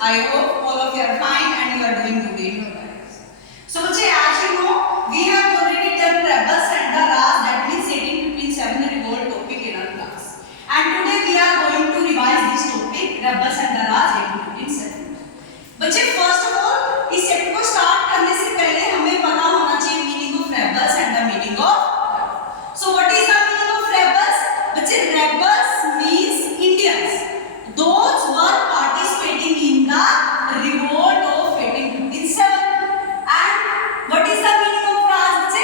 I hope all of you are fine and you are doing good in your lives. So बच्चे, as you know, we have already done rebels and the Raj, that means 1857 revolt topic in our class. And today we are going to revise this topic, rebels and the Raj 1857. बच्चे, first of all, इस chapter को start करने से पहले हमें पता होना चाहिए meaning of rebels and the meaning of. So what is the meaning of rebels? बच्चे, rebels means Indians. Those who are participating in the revolt of 1857. And what is the meaning of Raj?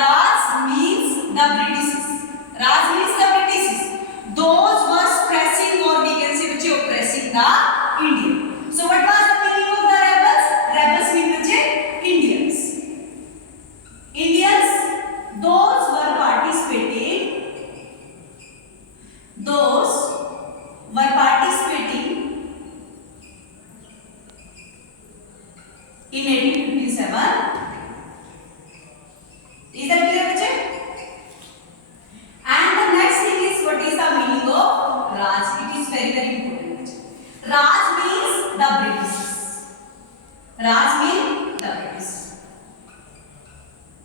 Raj means the Britishes. Raj means the Britishes. Those who are suppressing, or we can say oppressing the Indian. So what was the meaning of the rebels? Rebels means Indians. Indians, those who are participating. Those were participating in 1857. Is that clear, bachche? And the next thing is, what is the meaning of Raj? It is very, very important. Raj means the British. Raj means the British.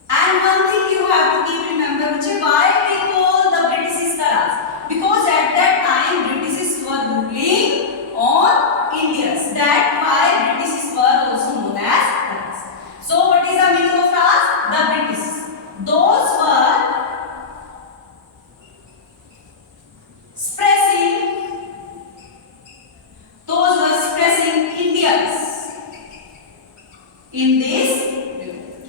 And one thing you have to keep remember, bachche, why we call the British the Raj? Because at that time British were ruling on Indians. That why British were also known as Raj. So what is the meaning of Raj? The British. Those were suppressing Indians in this revolt.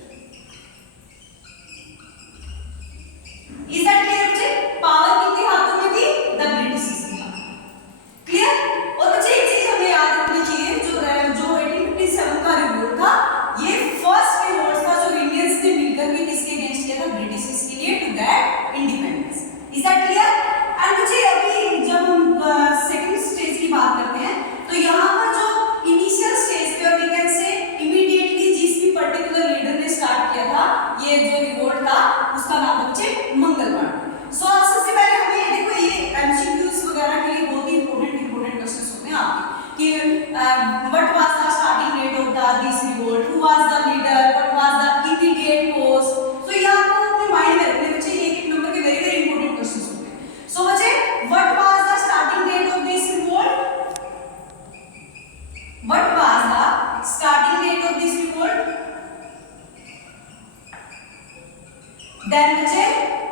Is that clear, bच्चे? Power किसके हाथों में थी? The British के हाथ में. Clear? और बच्चे एक चीज हमें याद रखनी चाहिए, जो 1857 का रिवोल्ट था, ये फर्स्ट रिवोल्ट था जो इंडियंस ने मिलकर के किसके अगेंस्ट किया था? ब्रिटिश के लिए, to get independence. Is that clear? And बच्चे, अभी जब हम सेकंड स्टेज की बात करते हैं, तो यहाँ पर जो इनिशियल स्टेज पे, और वी कैन से इमीडिएटली जिस भी पर्टिकुलर लीडर ने स्टार्ट किया था ये जो रिवोल्ट था, उसका नाम बच्चे मंगल पांडे. सो सबसे पहले हमें देखो, ये एमसीक्यूज वगैरह के लिए बहुत ही इंपॉर्टेंट क्वेश्चंस होते हैं आपके, कि what was the starting date of this revolt, who was the leader, what was the immediate cause. तो ये आपको अपने माइंड में रखने बच्चे, ये एक नंबर के वेरी वेरी इंपॉर्टेंट क्वेश्चंस होते हैं. सो बच्चे, what was the starting date of this revolt? What was the starting date of this revolt? Then बच्चे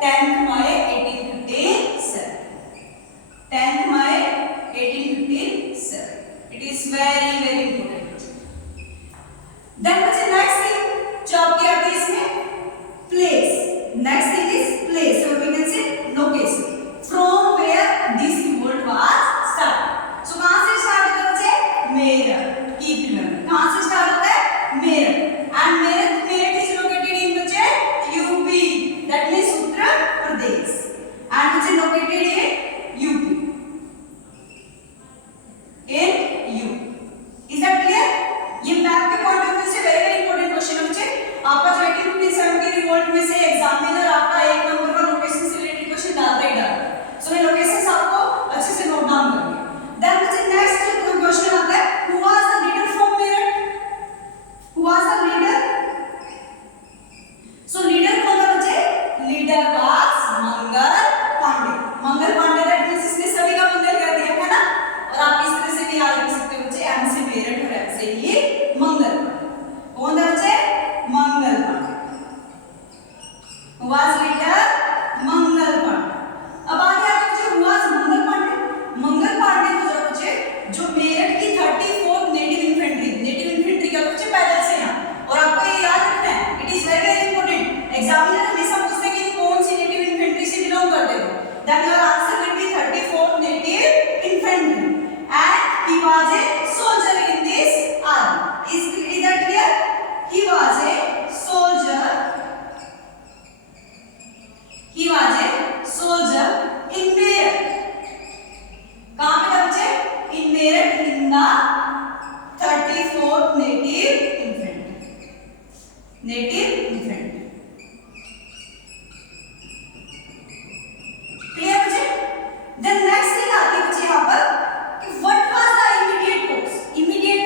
10th May 1857. 10th May 1857. It is very very important. Then बच्चे next thing जो आपके आते हैं इसमें place. Next thing is place, or we can say location. From where this revolt was started. So कहाँ से start होता है बच्चे? मेरठ. Keep remember. कहाँ से स्टार्ट होता है? Meerut. And Meerut is located in बच्चे UP. That means Uttar Pradesh. And बच्चे located in UP. In UP. Is that clear? ये मैप के पॉइंट ऑफ व्यू से वेरी वेरी इंपॉर्टेंट क्वेश्चन है बच्चे. आपका जो 1857 के रिवोल्ट में से एग्जामिनर आपका एक नंबर का लोकेशन से रिलेटेड क्वेश्चन डालता ही डालता है. सो ये लोकेशंस आपको अच्छे से नोट डाउन करनी है. देन बच्चे नेक्स्ट क्वेश्चन आता है, who was the leader from Meerut? Who was the leader? So leader कौन था बच्चे? Leader was Mangal Pandey. Mangal Pandey that means इसने सभी का मंगल कर दिया है ना. और आप इस तरह से भी याद रख सकते हो बच्चे, M से मेरठ और M से ये मंगल पांडे. कौन था बच्चे? Mangal Pandey. Who was leader? Mangal Pandey. अब आगे आते हैं who was मंगल पांडे. मंगल पांडे को जो बच्चे, जो मेरठ की 34th नेटिव इन्फेंट्री का बच्चे पैदल से यहाँ, और आपको ये याद रखना है, it is very very important. Examiner हमेशा पूछते हैं कि कौन सी नेटिव इन्फेंट्री से बिलोंग करते हो. Then your answer will be 34th native infantry and he was a soldier in this army. Is that clear? He was a soldier. He was a soldier in Meerut. कहाँ पे था बच्चे? In Meerut, in the 34th native infantry. Native infantry. Clear बच्चे? Then next thing आती है बच्चे यहाँ पर कि what was the immediate cause? Immediate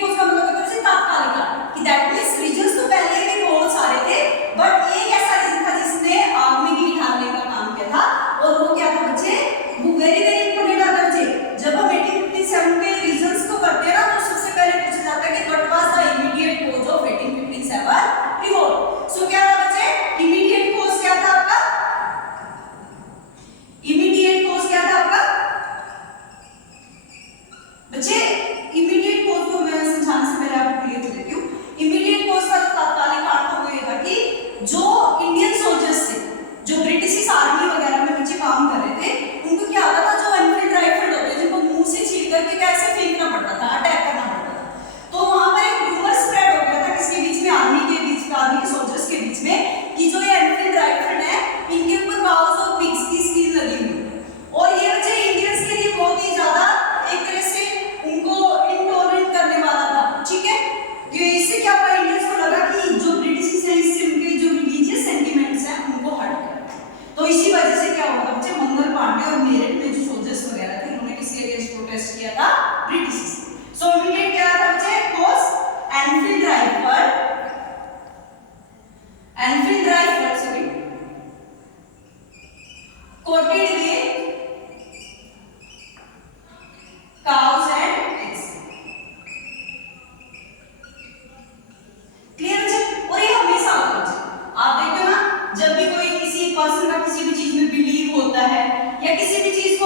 किया था ब्रिटिश। सो इमीडिएट क्या था बच्चे, was Enfield rifle, sorry, coated with cows and eggs। Clear बच्चे? और ये हमेशा होता है, आप देखते हो ना, जब भी कोई किसी पर्सन का किसी भी चीज में बिलीव होता है या किसी भी चीज